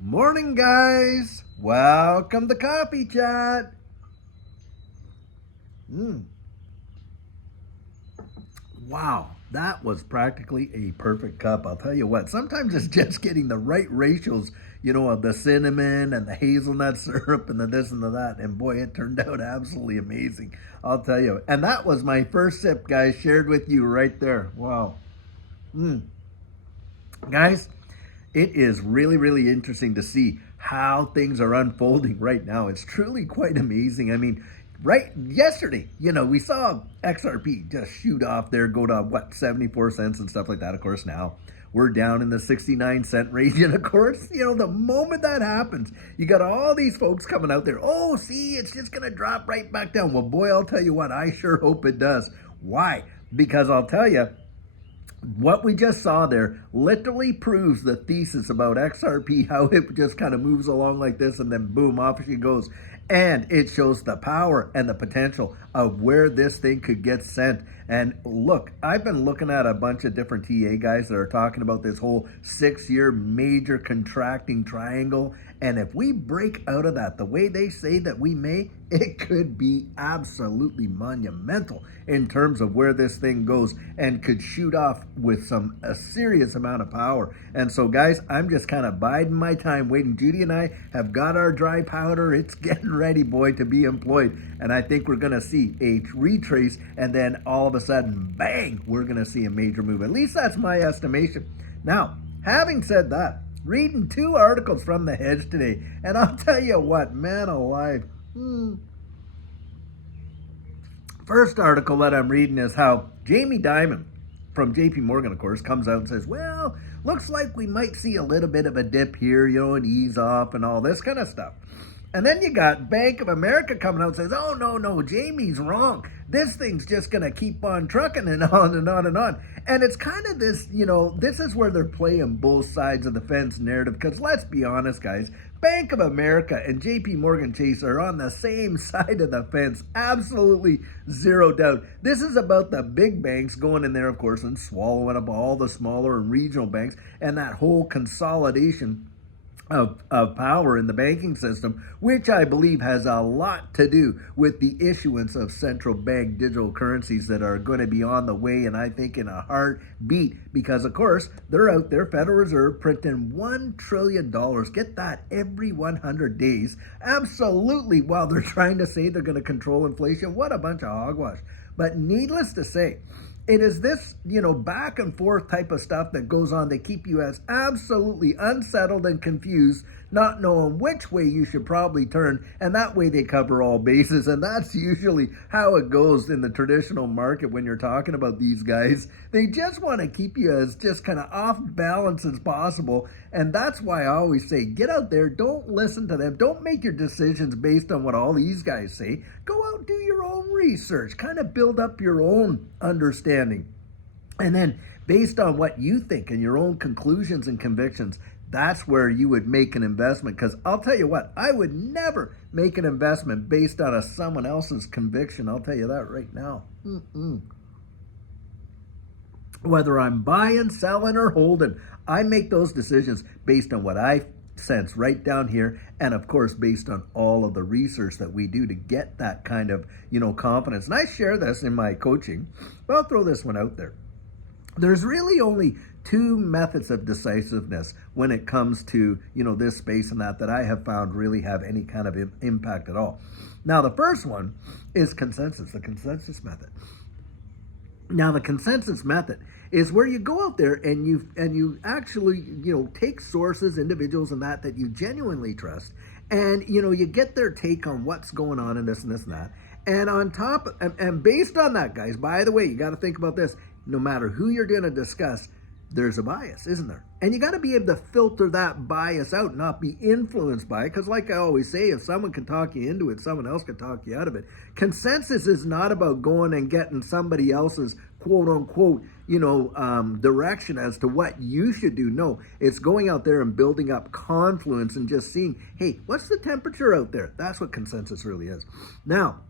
Morning, guys. Welcome to Coffee Chat. Mm. Wow, that was practically a perfect cup. I'll tell you what, sometimes it's just getting the right ratios, of the cinnamon and the hazelnut syrup and the this and the that. And boy, it turned out absolutely amazing. I'll tell you. And that was my first sip, guys, shared with you right there. Wow. Mm. Guys, it is really, really interesting to see how things are unfolding right now. It's truly quite amazing. I mean, right yesterday, we saw XRP just shoot off there, go to what, 74 cents and stuff like that. Of course, now we're down in the 69-cent range. And of course, the moment that happens, you got all these folks coming out there. Oh, see, it's just going to drop right back down. Well, boy, I'll tell you what, I sure hope it does. Why? Because I'll tell you, what we just saw there literally proves the thesis about XRP, how it just kind of moves along like this and then boom, off she goes. And it shows the power and the potential of where this thing could get sent. And look, I've been looking at a bunch of different TA guys that are talking about this whole 6-year major contracting triangle. And if we break out of that the way they say that we may, it could be absolutely monumental in terms of where this thing goes and could shoot off with a serious amount of power. And so, guys, I'm just kind of biding my time, waiting. Judy and I have got our dry powder. It's getting ready, boy, to be employed. And I think we're going to see a retrace, and then all of a sudden, bang, we're going to see a major move. At least that's my estimation. Now, having said that, reading 2 articles from the Hedge today, and I'll tell you what, man alive. First article that I'm reading is how Jamie Dimon from JP Morgan, of course, comes out and says, well, looks like we might see a little bit of a dip here, and ease off and all this kind of stuff. And then you got Bank of America coming out and says, oh, no, Jamie's wrong. This thing's just going to keep on trucking and on and on and on. And it's kind of this, this is where they're playing both sides of the fence narrative. Because let's be honest, guys, Bank of America and JP Morgan Chase are on the same side of the fence. Absolutely zero doubt. This is about the big banks going in there, of course, and swallowing up all the smaller and regional banks and that whole consolidation of power in the banking system, which I believe has a lot to do with the issuance of central bank digital currencies that are going to be on the way, and I think in a heartbeat, because of course they're out there, Federal Reserve, printing $1 trillion. Get that, every 100 days. Absolutely, while they're trying to say they're going to control inflation. What a bunch of hogwash. But needless to say, it is this, back and forth type of stuff that goes on that keep you as absolutely unsettled and confused, not knowing which way you should probably turn, and that way they cover all bases. And that's usually how it goes in the traditional market when you're talking about these guys. They just want to keep you as just kind of off balance as possible. And that's why I always say, get out there, don't listen to them, don't make your decisions based on what all these guys say. Go out and do your own research, kind of build up your own understanding. And then based on what you think and your own conclusions and convictions, that's where you would make an investment. Because I'll tell you what, I would never make an investment based on someone else's conviction. I'll tell you that right now. Whether I'm buying, selling, or holding, I make those decisions based on what I sense right down here, and of course based on all of the research that we do to get that kind of confidence. And I share this in my coaching, but I'll throw this one out there. There's really only 2 methods of decisiveness when it comes to this space and that I have found really have any kind of impact at all. Now, the first one is consensus, the consensus method. Now, the consensus method is where you go out there and you actually take sources, individuals, and that you genuinely trust, and you get their take on what's going on in this and this and that. And on top, and based on that, guys, by the way, you got to think about this. No matter who you're going to discuss, there's a bias, isn't there? And you got to be able to filter that bias out, not be influenced by it. Because like I always say, if someone can talk you into it, someone else can talk you out of it. Consensus is not about going and getting somebody else's quote unquote, direction as to what you should do. No, it's going out there and building up confluence and just seeing, hey, what's the temperature out there? That's what consensus really is. Now,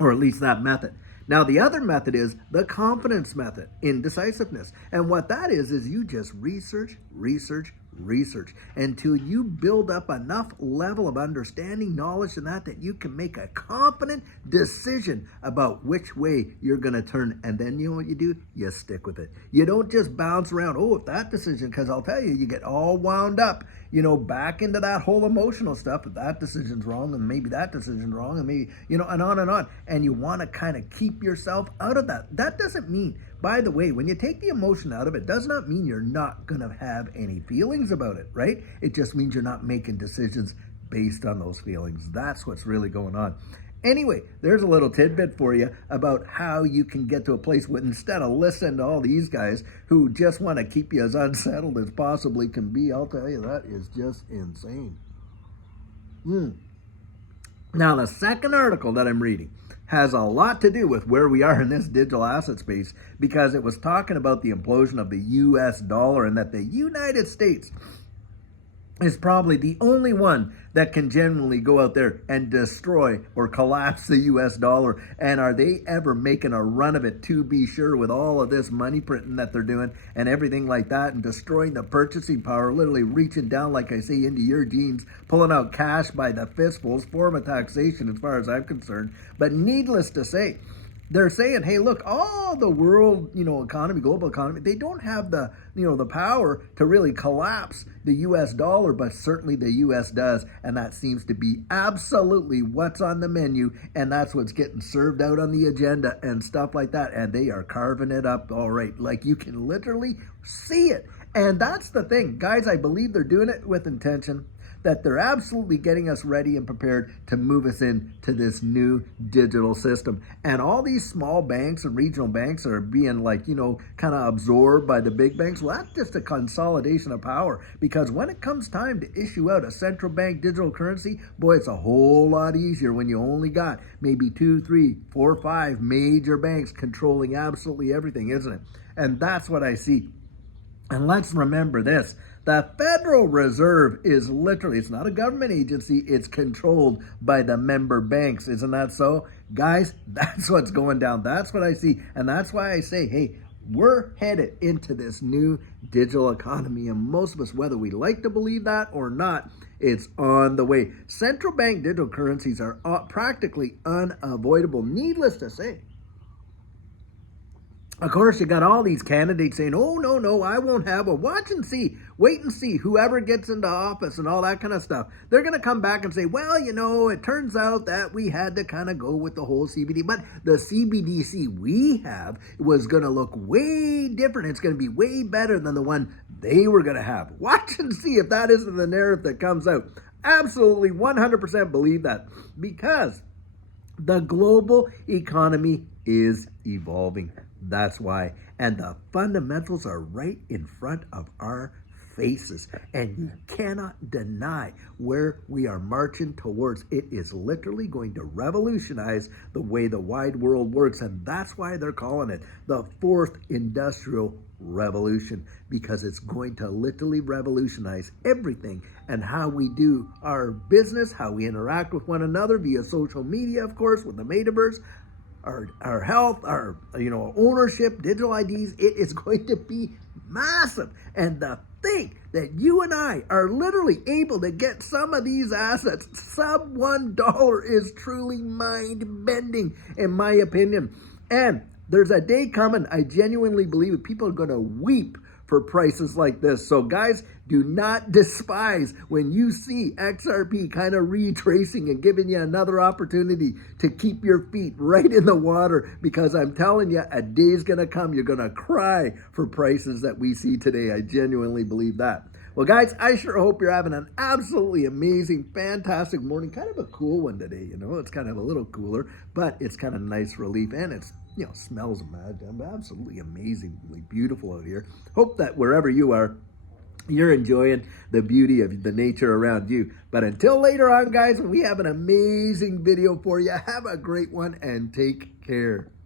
or at least that method. Now, the other method is the confidence method in decisiveness. And what that is you just research, research, until you build up enough level of understanding, knowledge, and that you can make a confident decision about which way you're going to turn. And then you know what you do? You stick with it. You don't just bounce around, oh, if that decision, because I'll tell you, you get all wound up, back into that whole emotional stuff. If that decision's wrong, and maybe that decision's wrong, and maybe, and on and on. And you want to kind of keep yourself out of that. That doesn't mean, by the way, when you take the emotion out of it, does not mean you're not going to have any feelings about it, right? It just means you're not making decisions based on those feelings. That's what's really going on. Anyway, there's a little tidbit for you about how you can get to a place where, instead of listening to all these guys who just want to keep you as unsettled as possibly can be, I'll tell you, that is just insane. Now, the second article that I'm reading has a lot to do with where we are in this digital asset space, because it was talking about the implosion of the US dollar, and that the United States is probably the only one that can genuinely go out there and destroy or collapse the US dollar. And are they ever making a run of it, to be sure, with all of this money printing that they're doing and everything like that, and destroying the purchasing power, literally reaching down, like I say, into your jeans, pulling out cash by the fistfuls, form of taxation as far as I'm concerned. But needless to say, they're saying, hey, look, all the world, economy, global economy, they don't have the, the power to really collapse the US dollar, but certainly the US does. And that seems to be absolutely what's on the menu. And that's what's getting served out on the agenda and stuff like that. And they are carving it up all right. Like, you can literally see it. And that's the thing, guys. I believe they're doing it with intention, that they're absolutely getting us ready and prepared to move us into this new digital system. And all these small banks and regional banks are being kind of absorbed by the big banks. Well, that's just a consolidation of power, because when it comes time to issue out a central bank digital currency, boy, it's a whole lot easier when you only got maybe 2, 3, 4, 5 major banks controlling absolutely everything, isn't it? And that's what I see. And let's remember this. The Federal Reserve is literally, it's not a government agency, it's controlled by the member banks. Isn't that so? Guys, that's what's going down. That's what I see. And that's why I say, hey, we're headed into this new digital economy. And most of us, whether we like to believe that or not, it's on the way. Central bank digital currencies are practically unavoidable. Needless to say, of course, you got all these candidates saying, oh, no, I won't have a watch and see, wait and see, whoever gets into office and all that kind of stuff. They're going to come back and say, well, it turns out that we had to kind of go with the whole CBD. But the CBDC we have was going to look way different. It's going to be way better than the one they were going to have. Watch and see if that isn't the narrative that comes out. Absolutely 100% believe that, because the global economy is evolving. That's why. And the fundamentals are right in front of our faces. And you cannot deny where we are marching towards. It is literally going to revolutionize the way the wide world works. And that's why they're calling it the fourth industrial revolution, because it's going to literally revolutionize everything and how we do our business, how we interact with one another via social media, of course, with the metaverse, our health, our ownership, digital IDs. It is going to be massive. And the think that you and I are literally able to get some of these assets sub $1 is truly mind-bending, in my opinion. And there's a day coming, I genuinely believe it, people are going to weep for prices like this. So guys, do not despise when you see XRP kind of retracing and giving you another opportunity to keep your feet right in the water, because I'm telling you, a day's going to come, you're going to cry for prices that we see today. I genuinely believe that. Well, guys, I sure hope you're having an absolutely amazing, fantastic morning. Kind of a cool one today, It's kind of a little cooler, but it's kind of nice relief, and it's, smells absolutely amazingly beautiful out here. Hope that wherever you are, you're enjoying the beauty of the nature around you. But until later on, guys, we have an amazing video for you. Have a great one and take care.